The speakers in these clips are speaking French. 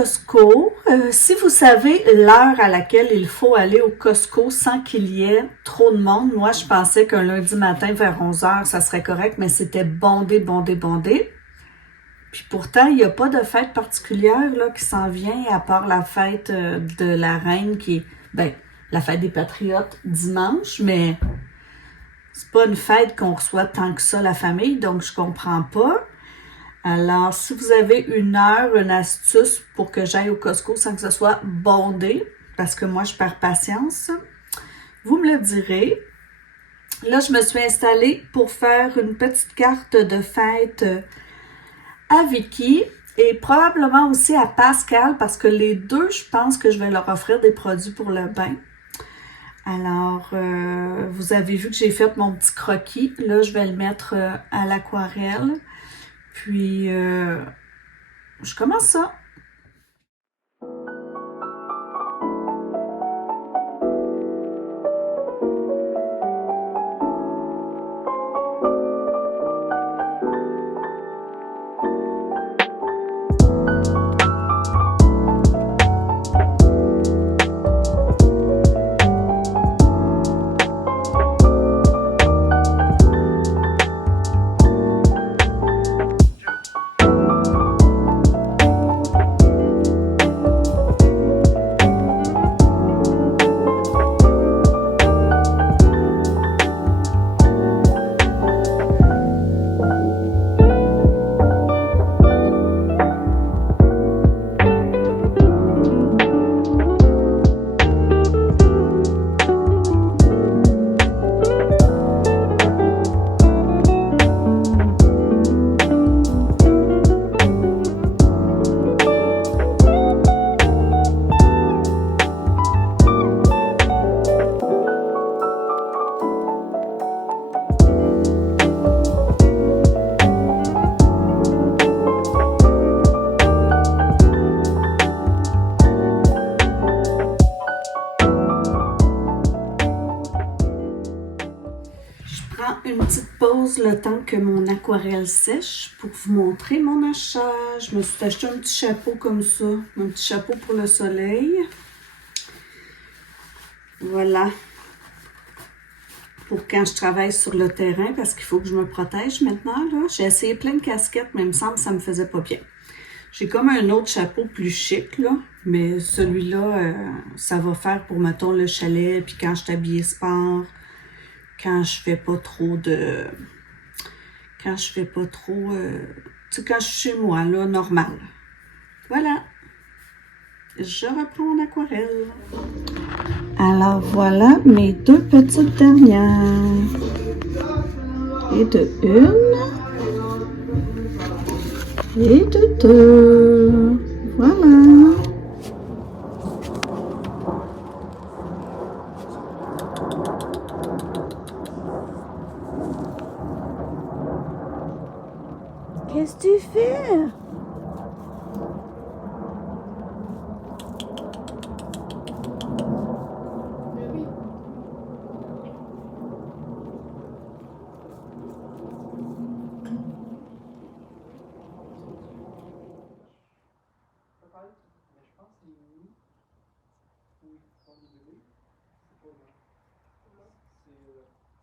Costco. Si vous savez l'heure à laquelle il faut aller au Costco sans qu'il y ait trop de monde, moi je pensais qu'un lundi matin vers 11 heures, ça serait correct, mais c'était bondé, bondé, bondé. Puis pourtant, il n'y a pas de fête particulière là, qui s'en vient, à part la fête de la reine qui est, ben, la fête des Patriotes dimanche, mais c'est pas une fête qu'on reçoit tant que ça la famille, donc je comprends pas. Alors, si vous avez une heure, une astuce pour que j'aille au Costco sans que ce soit bondé, parce que moi, je perds patience, vous me le direz. Là, je me suis installée pour faire une petite carte de fête à Vicky et probablement aussi à Pascal, parce que les deux, je pense que je vais leur offrir des produits pour le bain. Alors, vous avez vu que j'ai fait mon petit croquis. Là, je vais le mettre à l'aquarelle. Puis, je commence ça. Une petite pause le temps que mon aquarelle sèche pour vous montrer mon achat. Je me suis acheté un petit chapeau comme ça, un petit chapeau pour le soleil. Voilà. Pour quand je travaille sur le terrain, parce qu'il faut que je me protège maintenant. J'ai essayé plein de casquettes, mais il me semble que ça me faisait pas bien. J'ai comme un autre chapeau plus chic, là, mais celui-là, ça va faire pour, mettons, le chalet, puis quand je suis habillée sport, quand je fais pas trop de... Quand je fais pas trop... tu sais, quand je suis chez moi, là, normal. Voilà. Je reprends mon aquarelle. Alors, voilà mes deux petites dernières. Et de une. Et de deux. Voilà. Qu'est-ce que tu fais?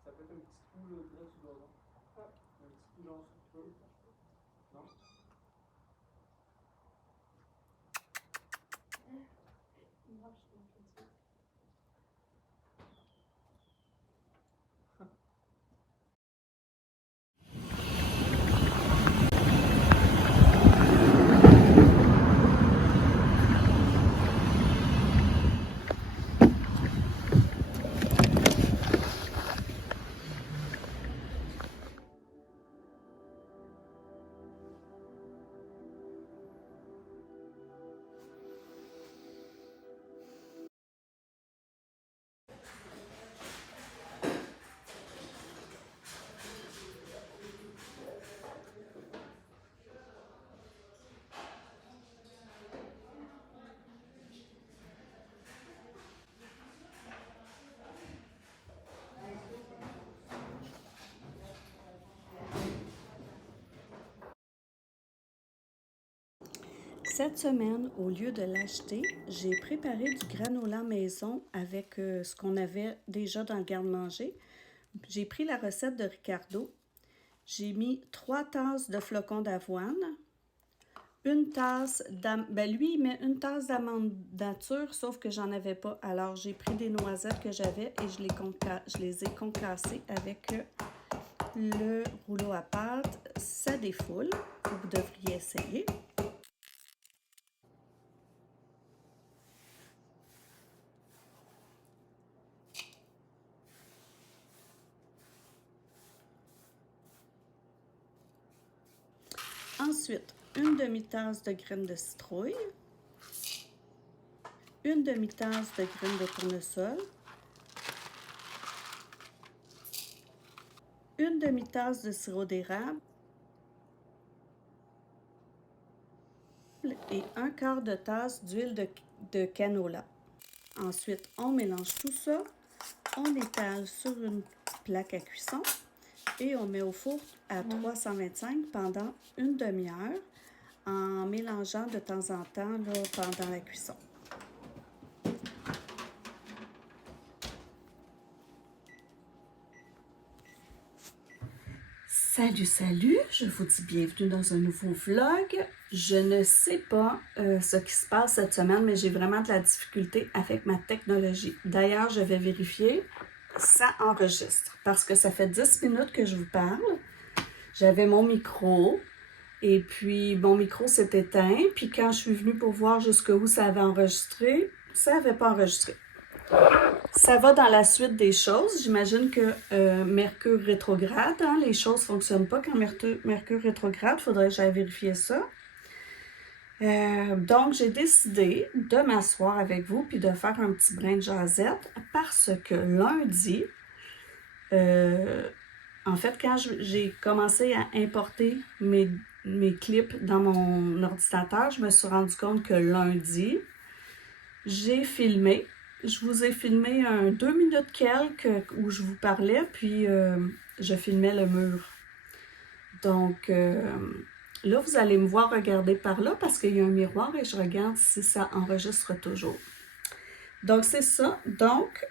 Ça peut être un petit trou là, direct sous le gazon. Un petit trou genre sur le feu. Non? Cette semaine, au lieu de l'acheter, j'ai préparé du granola maison avec ce qu'on avait déjà dans le garde-manger. J'ai pris la recette de Ricardo. J'ai mis 3 tasses de flocons d'avoine, une tasse lui, il met une tasse d'amandes nature, sauf que j'en avais pas. Alors, j'ai pris des noisettes que j'avais et je les ai concassées avec le rouleau à pâte. Ça défoule. Vous devriez essayer. Ensuite, une demi-tasse de graines de citrouille, une demi-tasse de graines de tournesol, une demi-tasse de sirop d'érable et un quart de tasse d'huile de canola. Ensuite, on mélange tout ça, on étale sur une plaque à cuisson et on met au four à 325 pendant une demi-heure en mélangeant de temps en temps là, pendant la cuisson. Salut, salut! Je vous dis bienvenue dans un nouveau vlog. Je ne sais pas ce qui se passe cette semaine, mais j'ai vraiment de la difficulté avec ma technologie. D'ailleurs, je vais vérifier, ça enregistre parce que ça fait 10 minutes que je vous parle. J'avais mon micro et puis mon micro s'est éteint. Puis quand je suis venue pour voir jusqu'où ça avait enregistré, ça n'avait pas enregistré. Ça va dans la suite des choses. J'imagine que Mercure rétrograde, hein, les choses ne fonctionnent pas quand Mercure rétrograde. Il faudrait que j'aille vérifier ça. Donc, j'ai décidé de m'asseoir avec vous puis de faire un petit brin de jasette parce que lundi, en fait, quand j'ai commencé à importer mes clips dans mon ordinateur, je me suis rendu compte que lundi, j'ai filmé. Je vous ai filmé un 2 minutes quelques où je vous parlais, puis je filmais le mur. Donc, là, vous allez me voir regarder par là parce qu'il y a un miroir et je regarde si ça enregistre toujours. Donc, c'est ça. Donc,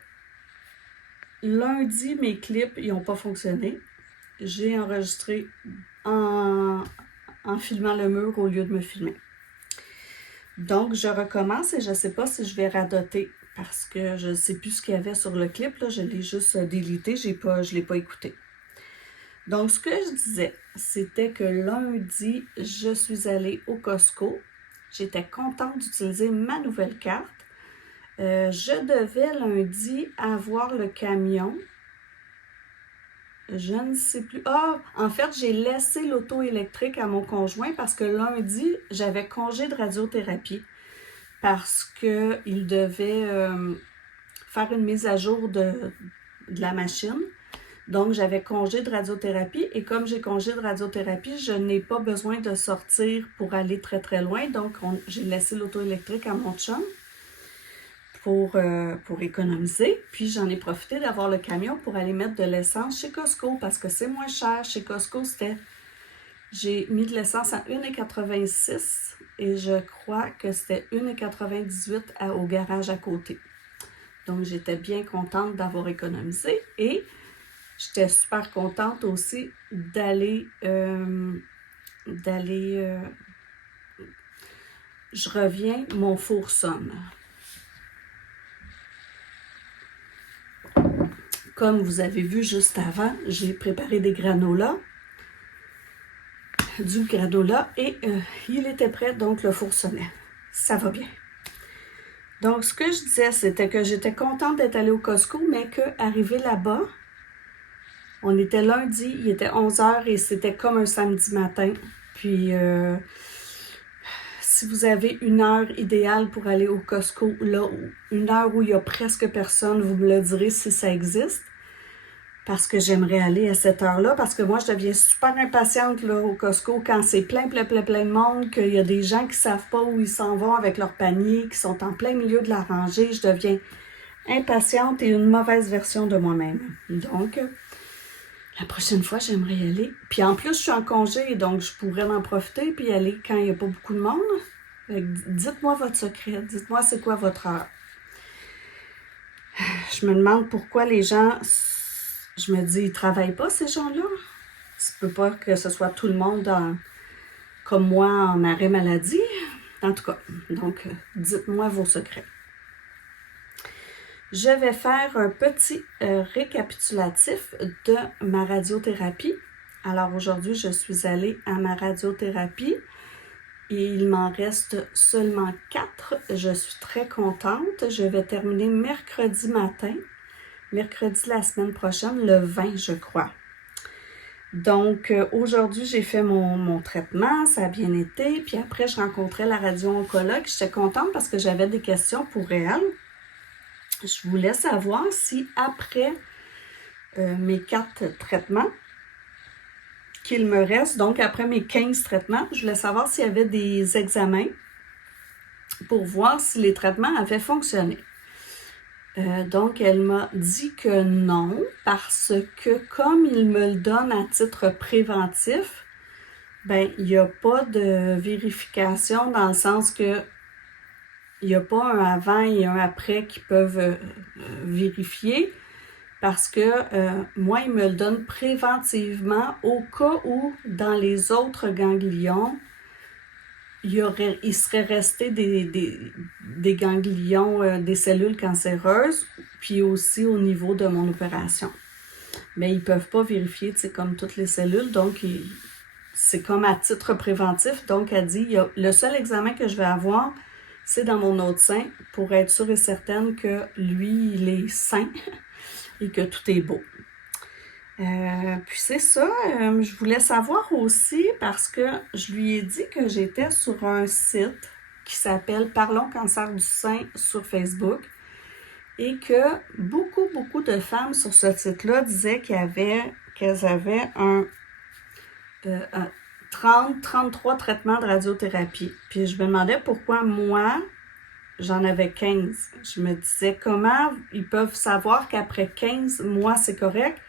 lundi, mes clips, ils n'ont pas fonctionné. J'ai enregistré en filmant le mur au lieu de me filmer. Donc, je recommence et je ne sais pas si je vais radoter parce que je ne sais plus ce qu'il y avait sur le clip. Là, je l'ai juste délité, je ne l'ai pas écouté. Donc, ce que je disais, c'était que lundi, je suis allée au Costco. J'étais contente d'utiliser ma nouvelle carte. Je devais lundi avoir le camion. Je ne sais plus. Ah, en fait, j'ai laissé l'auto électrique à mon conjoint parce que lundi, j'avais congé de radiothérapie parce qu'il devait faire une mise à jour de la machine. Donc, j'avais congé de radiothérapie et comme j'ai congé de radiothérapie, je n'ai pas besoin de sortir pour aller très, très loin. Donc, j'ai laissé l'auto électrique à mon chum pour économiser. Puis, j'en ai profité d'avoir le camion pour aller mettre de l'essence chez Costco parce que c'est moins cher. Chez Costco, j'ai mis de l'essence à 1,86 et je crois que c'était 1,98 au garage à côté. Donc, j'étais bien contente d'avoir économisé et j'étais super contente aussi d'aller... je reviens, mon four sonne. Comme vous avez vu juste avant, j'ai préparé du granola et il était prêt, donc le four sonnait. Ça va bien. Donc, ce que je disais, c'était que j'étais contente d'être allée au Costco, mais qu'arrivé là-bas, on était lundi, il était 11h et c'était comme un samedi matin. Puis, si vous avez une heure idéale pour aller au Costco, là, une heure où il y a presque personne, vous me le direz si ça existe. Parce que j'aimerais aller à cette heure-là, parce que moi, je deviens super impatiente là, au Costco quand c'est plein de monde, qu'il y a des gens qui ne savent pas où ils s'en vont avec leur panier, qui sont en plein milieu de la rangée. Je deviens impatiente et une mauvaise version de moi-même. Donc, la prochaine fois, j'aimerais y aller. Puis en plus, je suis en congé, donc je pourrais m'en profiter puis y aller quand il n'y a pas beaucoup de monde. Dites-moi votre secret. Dites-moi c'est quoi votre heure. Je me demande pourquoi les gens... Je me dis, ils travaillent pas, ces gens-là? Ça peut pas que ce soit tout le monde comme moi en arrêt maladie. En tout cas, donc, dites-moi vos secrets. Je vais faire un petit récapitulatif de ma radiothérapie. Alors aujourd'hui, je suis allée à ma radiothérapie et il m'en reste seulement 4. Je suis très contente. Je vais terminer mercredi matin, mercredi la semaine prochaine, le 20, je crois. Donc, aujourd'hui, j'ai fait mon traitement, ça a bien été. Puis après, je rencontrais la radio-oncologue. J'étais contente parce que j'avais des questions pour elle. Je voulais savoir si après mes 4 traitements qu'il me reste, donc après mes 15 traitements, je voulais savoir s'il y avait des examens pour voir si les traitements avaient fonctionné. Donc, elle m'a dit que non, parce que comme il me le donne à titre préventif, ben il n'y a pas de vérification dans le sens que il n'y a pas un avant et un après qui peuvent vérifier parce que moi, il me le donne préventivement au cas où dans les autres ganglions, il serait resté des ganglions, des cellules cancéreuses, puis aussi au niveau de mon opération. Mais ils ne peuvent pas vérifier, tu sais, comme toutes les cellules, donc c'est comme à titre préventif. Donc, elle dit, le seul examen que je vais avoir, c'est dans mon autre sein pour être sûre et certaine que lui, il est sain et que tout est beau. Puis c'est ça, je voulais savoir aussi parce que je lui ai dit que j'étais sur un site qui s'appelle Parlons Cancer du sein sur Facebook et que beaucoup de femmes sur ce site-là disaient qu'elles avaient un 33 traitements de radiothérapie. Puis je me demandais pourquoi moi, j'en avais 15. Je me disais comment ils peuvent savoir qu'après 15 mois, c'est correct,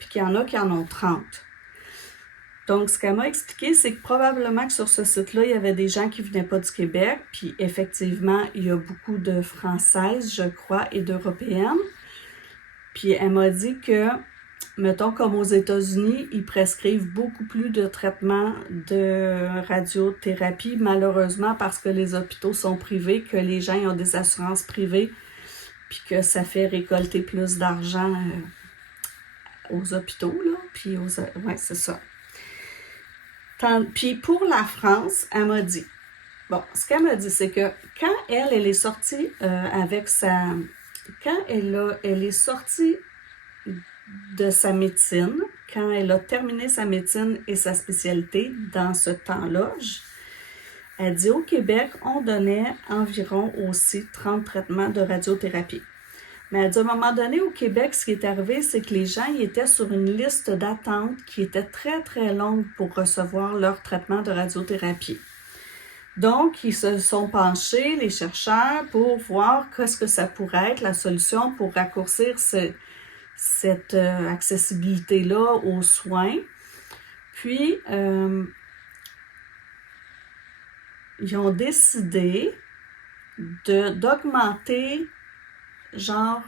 puis qu'il y en a qui en ont 30. Donc, ce qu'elle m'a expliqué, c'est que probablement que sur ce site-là, il y avait des gens qui ne venaient pas du Québec, puis effectivement, il y a beaucoup de Françaises, je crois, et d'Européennes. Puis elle m'a dit que, mettons comme aux États-Unis, ils prescrivent beaucoup plus de traitements de radiothérapie, malheureusement parce que les hôpitaux sont privés, que les gens ont des assurances privées, puis que ça fait récolter plus d'argent aux hôpitaux, là. Puis ouais, c'est ça. Puis pour la France, elle m'a dit, bon, ce qu'elle m'a dit, c'est que quand elle est sortie avec sa... Quand elle est sortie de sa médecine, quand elle a terminé sa médecine et sa spécialité dans ce temps-là, elle dit au Québec, on donnait environ aussi 30 traitements de radiothérapie. Mais elle dit à un moment donné, au Québec, ce qui est arrivé, c'est que les gens ils étaient sur une liste d'attente qui était très longue pour recevoir leur traitement de radiothérapie. Donc, ils se sont penchés, les chercheurs, pour voir qu'est-ce que ça pourrait être la solution pour raccourcir cette accessibilité-là aux soins. Puis, ils ont décidé d'augmenter, genre,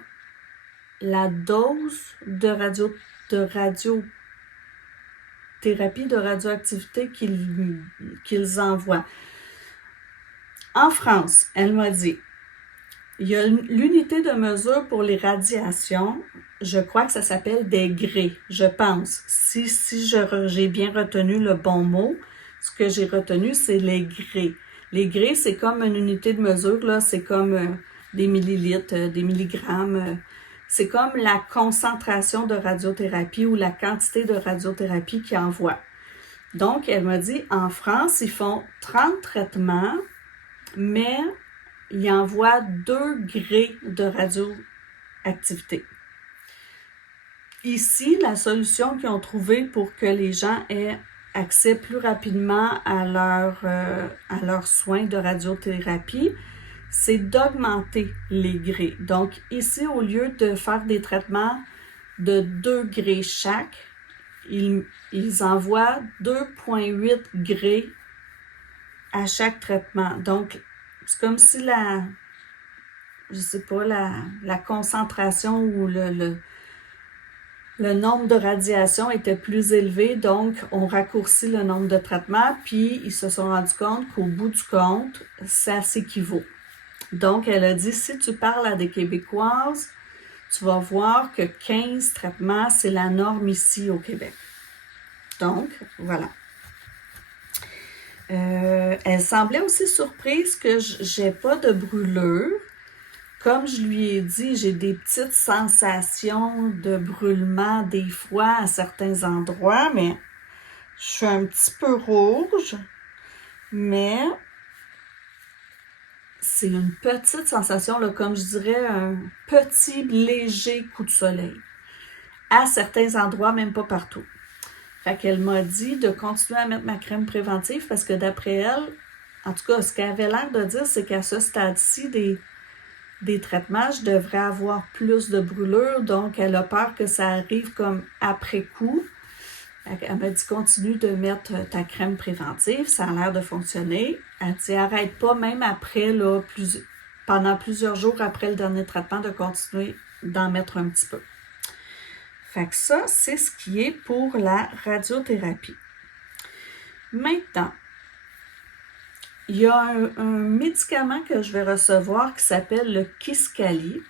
la dose de radiothérapie, de radioactivité qu'ils envoient. En France, elle m'a dit, il y a l'unité de mesure pour les radiations, je crois que ça s'appelle des grés, je pense. Si j'ai bien retenu le bon mot, ce que j'ai retenu, c'est les grés. Les grés, c'est comme une unité de mesure, là, c'est comme des millilitres, des milligrammes. C'est comme la concentration de radiothérapie ou la quantité de radiothérapie qu'ils envoient. Donc, elle m'a dit, en France, ils font 30 traitements, mais ils envoient 2 grés de radioactivité. Ici, la solution qu'ils ont trouvée pour que les gens aient accès plus rapidement à leurs soins de radiothérapie, c'est d'augmenter les grés. Donc ici, au lieu de faire des traitements de 2 grés chaque, ils envoient 2,8 grés à chaque traitement. Donc, c'est comme si je sais pas, la concentration ou le nombre de radiations était plus élevé, donc on raccourcit le nombre de traitements, puis ils se sont rendus compte qu'au bout du compte, ça s'équivaut. Donc, elle a dit, si tu parles à des Québécoises, tu vas voir que 15 traitements, c'est la norme ici au Québec. Donc, voilà. Elle semblait aussi surprise que j'ai pas de brûlure. Comme je lui ai dit, j'ai des petites sensations de brûlement des fois à certains endroits, mais je suis un petit peu rouge, mais c'est une petite sensation, là, comme je dirais, un petit léger coup de soleil. À certains endroits, même pas partout. Fait qu'elle m'a dit de continuer à mettre ma crème préventive parce que d'après elle, en tout cas, ce qu'elle avait l'air de dire, c'est qu'à ce stade-ci des traitements, je devrais avoir plus de brûlures, donc elle a peur que ça arrive comme après coup. Elle m'a dit continue de mettre ta crème préventive, ça a l'air de fonctionner. Elle dit arrête pas même après, là, pendant plusieurs jours après le dernier traitement, de continuer d'en mettre un petit peu. Fait que ça, c'est ce qui est pour la radiothérapie. Maintenant, il y a un médicament que je vais recevoir qui s'appelle le Kisqali.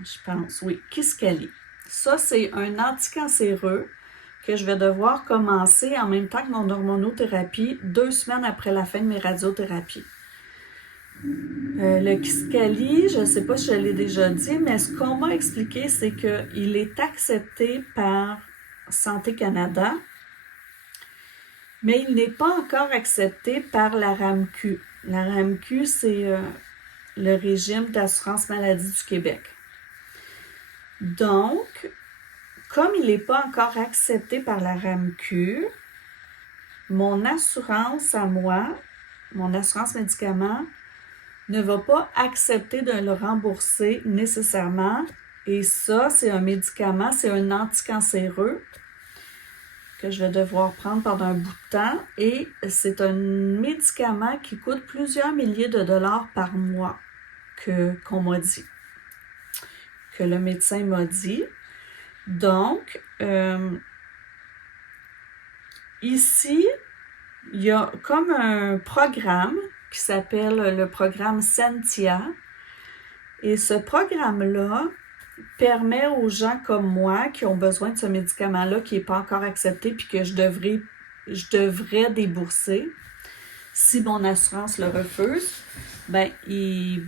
Je pense, oui, Kisqali. Ça, c'est un anticancéreux que je vais devoir commencer en même temps que mon hormonothérapie 2 semaines après la fin de mes radiothérapies. Le Kisqali, je ne sais pas si je l'ai déjà dit, mais ce qu'on m'a expliqué, c'est qu'il est accepté par Santé Canada, mais il n'est pas encore accepté par la RAMQ. La RAMQ, c'est le régime d'assurance maladie du Québec. Donc, comme il n'est pas encore accepté par la RAMQ, mon assurance à moi, mon assurance médicaments, ne va pas accepter de le rembourser nécessairement. Et ça, c'est un médicament, c'est un anticancéreux que je vais devoir prendre pendant un bout de temps. Et c'est un médicament qui coûte plusieurs milliers de dollars par mois qu'on m'a dit, que le médecin m'a dit. Donc, ici, il y a comme un programme qui s'appelle le programme Sentia. Et ce programme-là permet aux gens comme moi qui ont besoin de ce médicament-là qui n'est pas encore accepté puis que je devrais débourser si mon assurance le refuse, ben il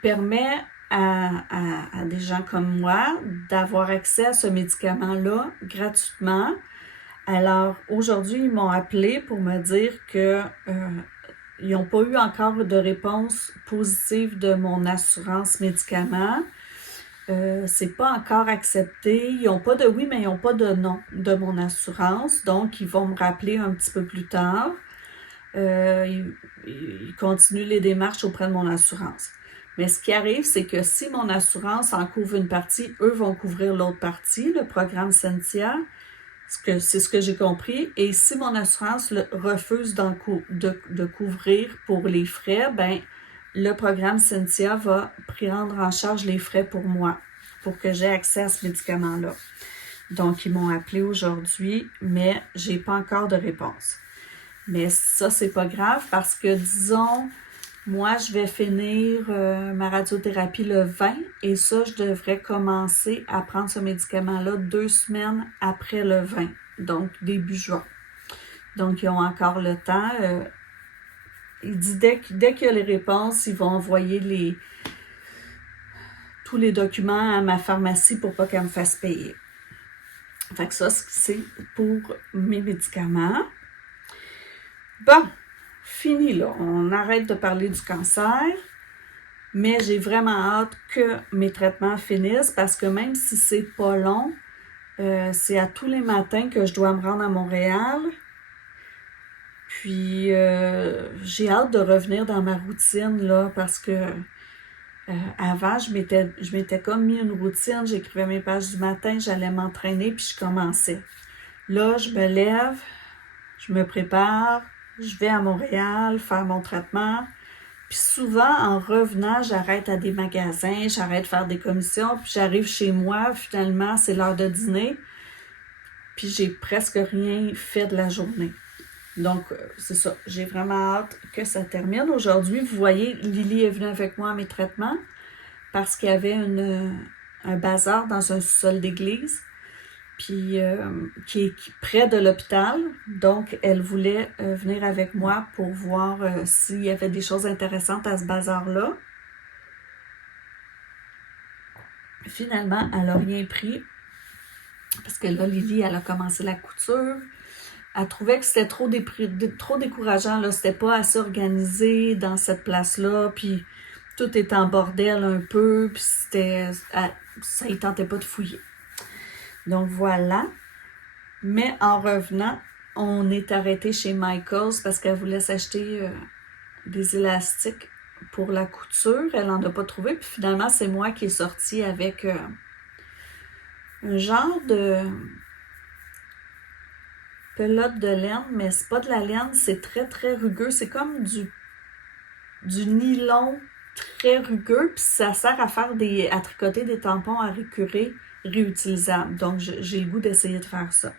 permet à des gens comme moi d'avoir accès à ce médicament-là gratuitement. Alors, aujourd'hui, ils m'ont appelé pour me dire que ils n'ont pas eu encore de réponse positive de mon assurance médicaments. C'est pas encore accepté. Ils n'ont pas de oui, mais ils n'ont pas de non de mon assurance. Donc, ils vont me rappeler un petit peu plus tard. Ils continuent les démarches auprès de mon assurance. Mais ce qui arrive, c'est que si mon assurance en couvre une partie, eux vont couvrir l'autre partie, le programme Sentia. C'est ce que j'ai compris. Et si mon assurance refuse de couvrir pour les frais, ben le programme Sentia va prendre en charge les frais pour moi, pour que j'aie accès à ce médicament-là. Donc, ils m'ont appelé aujourd'hui, mais j'ai pas encore de réponse. Mais ça, c'est pas grave parce que, disons, moi, je vais finir ma radiothérapie le 20 et ça, je devrais commencer à prendre ce médicament-là 2 semaines après le 20, donc début juin. Donc, ils ont encore le temps. Il dit dès qu'il y a les réponses, ils vont envoyer tous les documents à ma pharmacie pour pas qu'elle me fasse payer. Fait que ça, c'est pour mes médicaments. Bon, fini là. On arrête de parler du cancer, mais j'ai vraiment hâte que mes traitements finissent parce que même si c'est pas long, c'est à tous les matins que je dois me rendre à Montréal. Puis, j'ai hâte de revenir dans ma routine, là, parce que avant, je m'étais comme mis une routine. J'écrivais mes pages du matin, j'allais m'entraîner, puis je commençais. Là, je me lève, je me prépare, je vais à Montréal faire mon traitement. Puis souvent, en revenant, j'arrête à des magasins, j'arrête de faire des commissions, puis j'arrive chez moi, finalement, c'est l'heure de dîner, puis j'ai presque rien fait de la journée. Donc, c'est ça, j'ai vraiment hâte que ça termine. Aujourd'hui, vous voyez, Lily est venue avec moi à mes traitements parce qu'il y avait un bazar dans un sous-sol d'église, puis qui est près de l'hôpital. Donc, elle voulait venir avec moi pour voir s'il y avait des choses intéressantes à ce bazar-là. Finalement, elle n'a rien pris parce que là, Lily, elle a commencé la couture. Elle trouvait que c'était trop décourageant, là. C'était pas assez organisé dans cette place-là, puis tout était en bordel un peu, puis ça ne tentait pas de fouiller. Donc voilà. Mais en revenant, on est arrêté chez Michaels parce qu'elle voulait s'acheter des élastiques pour la couture. Elle n'en a pas trouvé, puis finalement, c'est moi qui est sortie avec un genre de pelote de laine, mais c'est pas de la laine, c'est très très rugueux. C'est comme du nylon très rugueux, puis ça sert à faire à tricoter des tampons à récurer réutilisables. Donc j'ai le goût d'essayer de faire ça.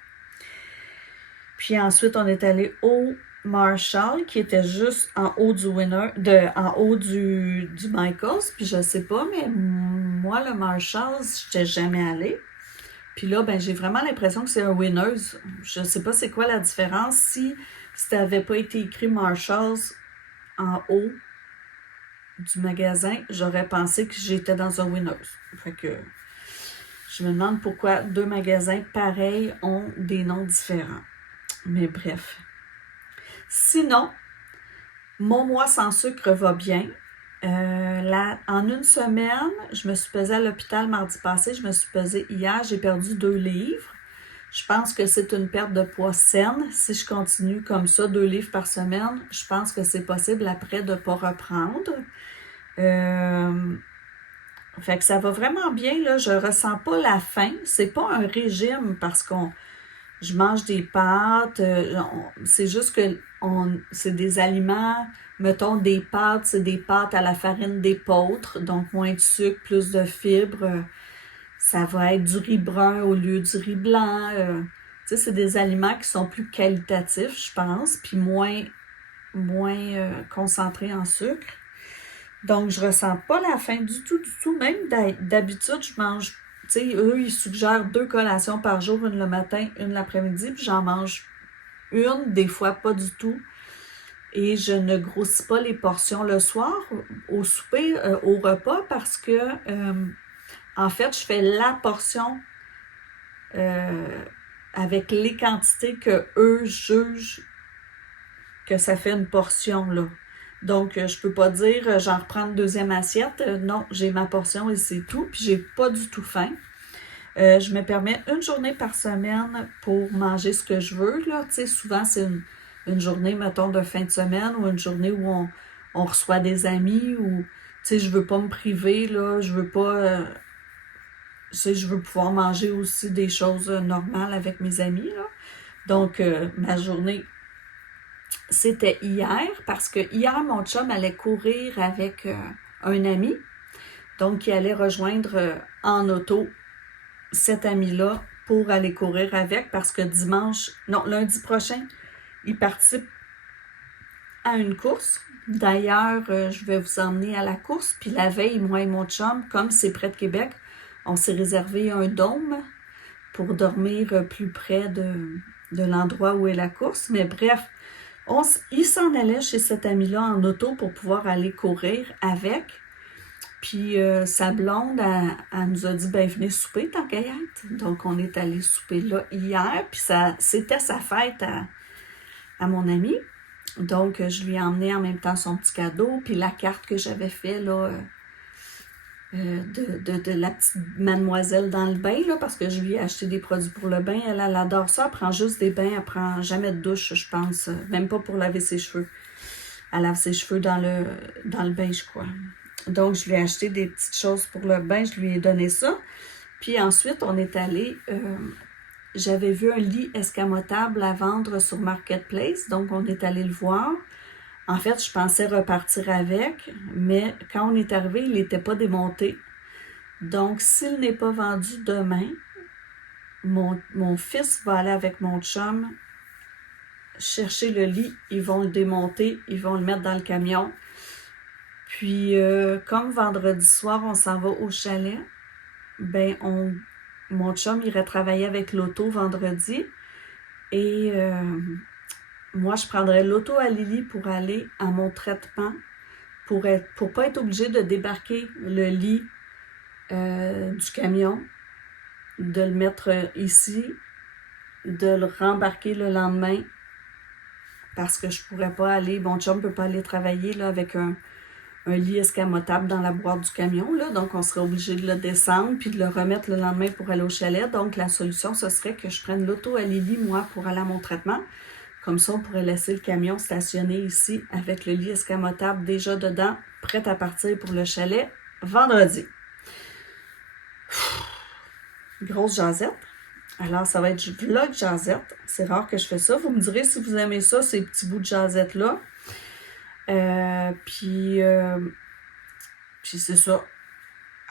Puis ensuite, on est allé au Marshall, qui était juste en haut du du Michaels. Puis je sais pas, mais moi, le Marshall, j'étais jamais allée. Puis là, ben, j'ai vraiment l'impression que c'est un Winners. Je ne sais pas c'est quoi la différence. Si ça n'avait pas été écrit Marshalls en haut du magasin, j'aurais pensé que j'étais dans un Winners. Fait que je me demande pourquoi deux magasins pareils ont des noms différents. Mais bref. Sinon, mon mois sans sucre va bien. En une semaine, je me suis pesée à l'hôpital mardi passé, je me suis pesée hier, j'ai perdu 2 livres. Je pense que c'est une perte de poids saine. Si je continue comme ça, 2 livres par semaine, je pense que c'est possible après de ne pas reprendre. Fait que ça va vraiment bien, là. Je ressens pas la faim. C'est pas un régime parce je mange des pâtes. C'est juste que c'est des aliments. Mettons, des pâtes, c'est des pâtes à la farine d'épeautre, donc moins de sucre, plus de fibres. Ça va être du riz brun au lieu du riz blanc. Tu sais, c'est des aliments qui sont plus qualitatifs, je pense, puis moins concentrés en sucre. Donc, je ressens pas la faim du tout, du tout. Même d'habitude, je mange, tu sais, eux, ils suggèrent 2 collations par jour, une le matin, une l'après-midi, puis j'en mange une, des fois pas du tout. Et je ne grossis pas les portions le soir, au souper, au repas, parce que, en fait, je fais la portion avec les quantités que eux jugent que ça fait une portion, là. Donc, je peux pas dire, j'en reprends une deuxième assiette. Non, j'ai ma portion et c'est tout. Puis, j'ai pas du tout faim. Je me permets une journée par semaine pour manger ce que je veux, là. Tu sais, souvent, c'est une journée, mettons, de fin de semaine ou une journée où on reçoit des amis ou, tu sais, je veux pas me priver, là. Je veux pas... tu sais, je veux pouvoir manger aussi des choses normales avec mes amis, là. Donc, ma journée... C'était hier, parce que hier, mon chum allait courir avec un ami. Donc, il allait rejoindre en auto cet ami-là pour aller courir avec, parce que lundi prochain, il participe à une course. D'ailleurs, je vais vous emmener à la course. Puis la veille, moi et mon chum, comme c'est près de Québec, on s'est réservé un dôme pour dormir plus près de l'endroit où est la course. Mais bref, il s'en allait chez cet ami-là en auto pour pouvoir aller courir avec. Puis sa blonde, elle nous a dit, ben venez souper tant qu'à y être. Donc on est allé souper là hier. Puis c'était sa fête à mon ami. Donc je lui ai emmené en même temps son petit cadeau. Puis la carte que j'avais fait là, de la petite mademoiselle dans le bain, là, parce que je lui ai acheté des produits pour le bain. Elle adore ça. Elle prend juste des bains. Elle prend jamais de douche, je pense. Même pas pour laver ses cheveux. Elle lave ses cheveux dans le bain, je crois. Donc, je lui ai acheté des petites choses pour le bain. Je lui ai donné ça. Puis ensuite, on est allé j'avais vu un lit escamotable à vendre sur Marketplace, donc on est allé le voir. En fait, je pensais repartir avec, mais quand on est arrivé, il n'était pas démonté. Donc, s'il n'est pas vendu demain, mon fils va aller avec mon chum chercher le lit, ils vont le démonter, ils vont le mettre dans le camion. Puis, comme vendredi soir, on s'en va au chalet, ben mon chum irait travailler avec l'auto vendredi et moi, je prendrais l'auto à Lily pour aller à mon traitement, pour pas être obligée de débarquer le lit du camion, de le mettre ici, de le rembarquer le lendemain, parce que je pourrais pas aller, mon chum peut pas aller travailler là, avec un lit escamotable dans la boîte du camion, là, donc on serait obligé de le descendre puis de le remettre le lendemain pour aller au chalet. Donc la solution, ce serait que je prenne l'auto à Lily, moi, pour aller à mon traitement. Comme ça, on pourrait laisser le camion stationné ici avec le lit escamotable déjà dedans, prêt à partir pour le chalet vendredi. Grosse jasette. Alors, ça va être du vlog jasette. C'est rare que je fais ça. Vous me direz si vous aimez ça, ces petits bouts de jasette-là. Puis c'est ça.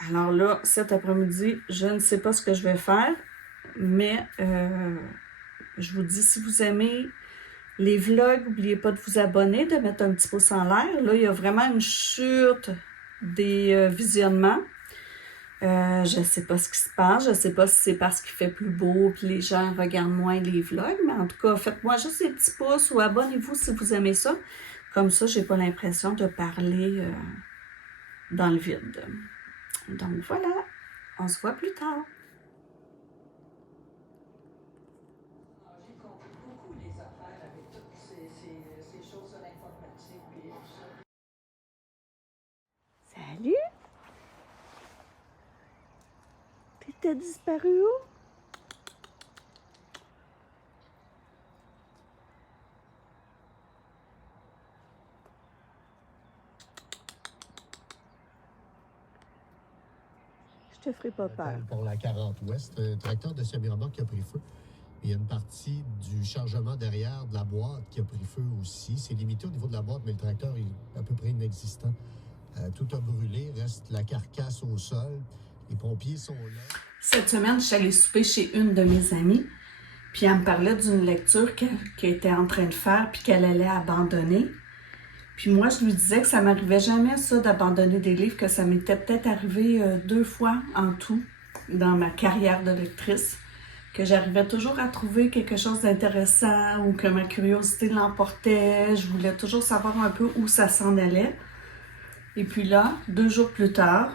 Alors là, cet après-midi, je ne sais pas ce que je vais faire, mais je vous dis, si vous aimez les vlogs, n'oubliez pas de vous abonner, de mettre un petit pouce en l'air. Là, il y a vraiment une chute des visionnements. Je ne sais pas ce qui se passe. Je ne sais pas si c'est parce qu'il fait plus beau et les gens regardent moins les vlogs. Mais en tout cas, faites-moi juste des petits pouces ou abonnez-vous si vous aimez ça. Comme ça, je n'ai pas l'impression de parler dans le vide. Donc voilà, on se voit plus tard. J'ai compris beaucoup les affaires avec toutes ces choses de l'informatique et tout ça. Salut! T'as disparu où? Je te ferai pas peur. Pour la 40 Ouest, tracteur de semi-remorque qui a pris feu. Il y a une partie du chargement derrière de la boîte qui a pris feu aussi. C'est limité au niveau de la boîte, mais le tracteur est à peu près inexistant. Tout a brûlé, reste la carcasse au sol. Les pompiers sont là. Cette semaine, je suis allée souper chez une de mes amies, puis elle me parlait d'une lecture qu'elle était en train de faire, puis qu'elle allait abandonner. Puis moi, je lui disais que ça m'arrivait jamais, ça, d'abandonner des livres, que ça m'était peut-être arrivé 2 fois en tout dans ma carrière de lectrice, que j'arrivais toujours à trouver quelque chose d'intéressant ou que ma curiosité l'emportait. Je voulais toujours savoir un peu où ça s'en allait. Et puis là, 2 jours plus tard,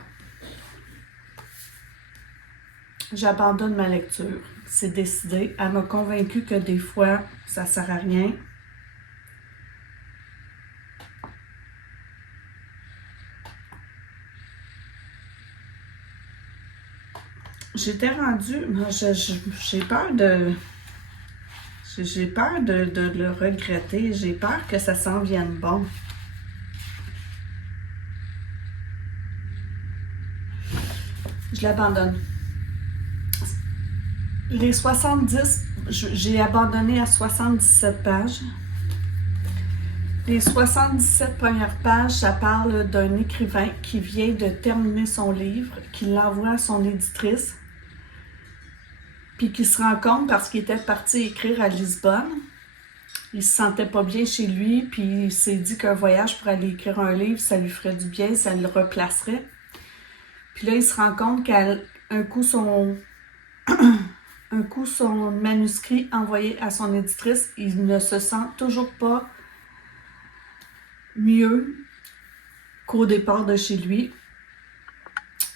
j'abandonne ma lecture. C'est décidé. Elle m'a convaincue que des fois, ça ne sert à rien. J'étais rendue, moi, j'ai peur de... J'ai peur de le regretter. J'ai peur que ça s'en vienne bon. Je l'abandonne. Les 70, j'ai abandonné à 77 pages. Les 77 premières pages, ça parle d'un écrivain qui vient de terminer son livre, qui l'envoie à son éditrice, puis qui se rend compte parce qu'il était parti écrire à Lisbonne. Il se sentait pas bien chez lui, puis il s'est dit qu'un voyage pour aller écrire un livre, ça lui ferait du bien, ça le replacerait. Puis là, il se rend compte qu'un coup, son manuscrit envoyé à son éditrice, il ne se sent toujours pas mieux qu'au départ de chez lui.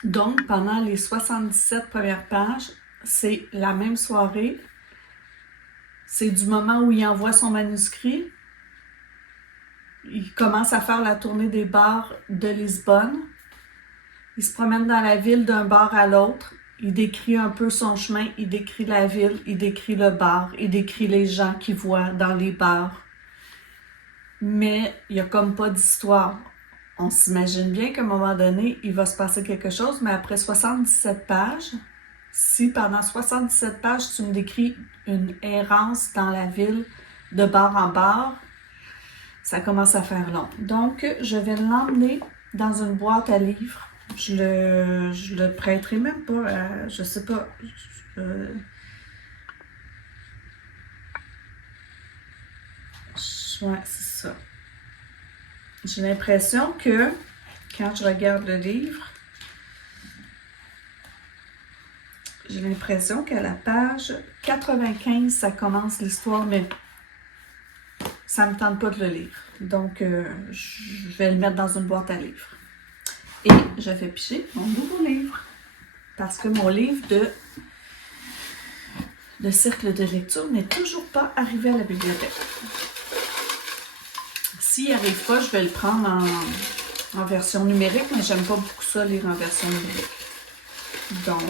Donc, pendant les 77 premières pages, c'est la même soirée. C'est du moment où il envoie son manuscrit. Il commence à faire la tournée des bars de Lisbonne. Il se promène dans la ville d'un bar à l'autre. Il décrit un peu son chemin, il décrit la ville, il décrit le bar, il décrit les gens qu'il voit dans les bars. Mais il n'y a comme pas d'histoire. On s'imagine bien qu'à un moment donné, il va se passer quelque chose, mais après 77 pages, Si pendant 77 pages, tu me décris une errance dans la ville de bar en bar, ça commence à faire long. Donc, je vais l'emmener dans une boîte à livres. Je le prêterai même pas, je sais pas. Ouais, c'est ça. J'ai l'impression que quand je regarde le livre, j'ai l'impression qu'à la page 95, ça commence l'histoire, mais ça ne me tente pas de le lire. Donc, je vais le mettre dans une boîte à livres. Et je vais piger mon nouveau livre. Parce que mon livre de cercle de lecture n'est toujours pas arrivé à la bibliothèque. S'il n'y arrive pas, je vais le prendre en version numérique, mais j'aime pas beaucoup ça lire en version numérique. Donc,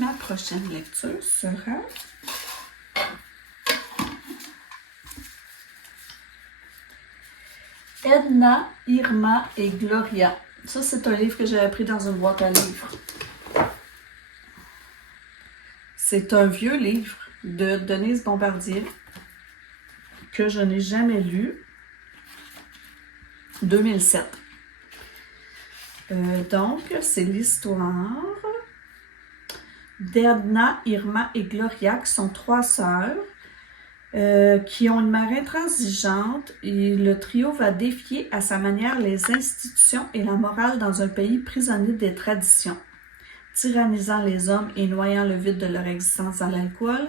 ma prochaine lecture sera Edna, Irma et Gloria. Ça, c'est un livre que j'avais pris dans une boîte à livres. C'est un vieux livre de Denise Bombardier que je n'ai jamais lu. 2007. Donc, c'est l'histoire d'Edna, Irma et Gloria, qui sont 3 sœurs qui ont une mère intransigeante, et le trio va défier à sa manière les institutions et la morale dans un pays prisonnier des traditions. Tyrannisant les hommes et noyant le vide de leur existence dans l'alcool,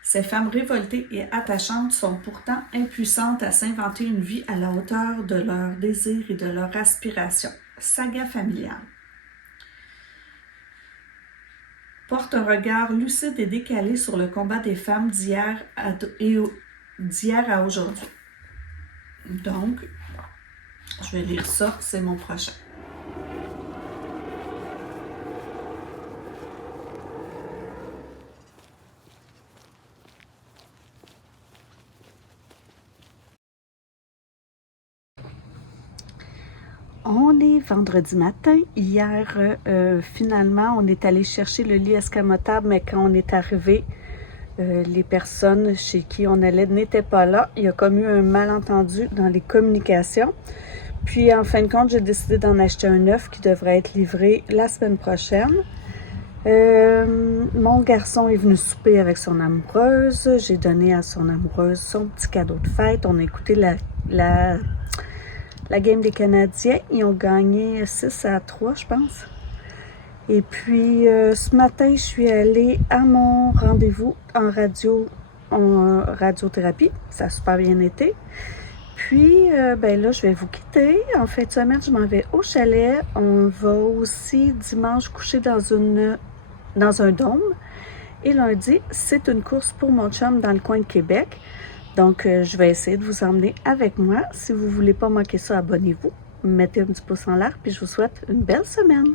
ces femmes révoltées et attachantes sont pourtant impuissantes à s'inventer une vie à la hauteur de leurs désirs et de leurs aspirations. Saga familiale. Porte un regard lucide et décalé sur le combat des femmes d'hier à aujourd'hui. Donc, je vais lire ça, c'est mon prochain. On est vendredi matin. Hier, finalement, on est allé chercher le lit escamotable, mais quand on est arrivé, les personnes chez qui on allait n'étaient pas là. Il y a comme eu un malentendu dans les communications. Puis, en fin de compte, j'ai décidé d'en acheter un neuf qui devrait être livré la semaine prochaine. Mon garçon est venu souper avec son amoureuse. J'ai donné à son amoureuse son petit cadeau de fête. On a écouté la game des Canadiens. Ils ont gagné 6-3, je pense. Et puis, ce matin, je suis allée à mon rendez-vous en radiothérapie. Ça a super bien été. Puis, ben là, je vais vous quitter. En fin de semaine, je m'en vais au chalet. On va aussi dimanche coucher dans un dôme. Et lundi, c'est une course pour mon chum dans le coin de Québec. Donc, je vais essayer de vous emmener avec moi. Si vous ne voulez pas manquer ça, abonnez-vous. Mettez un petit pouce en l'air, puis je vous souhaite une belle semaine.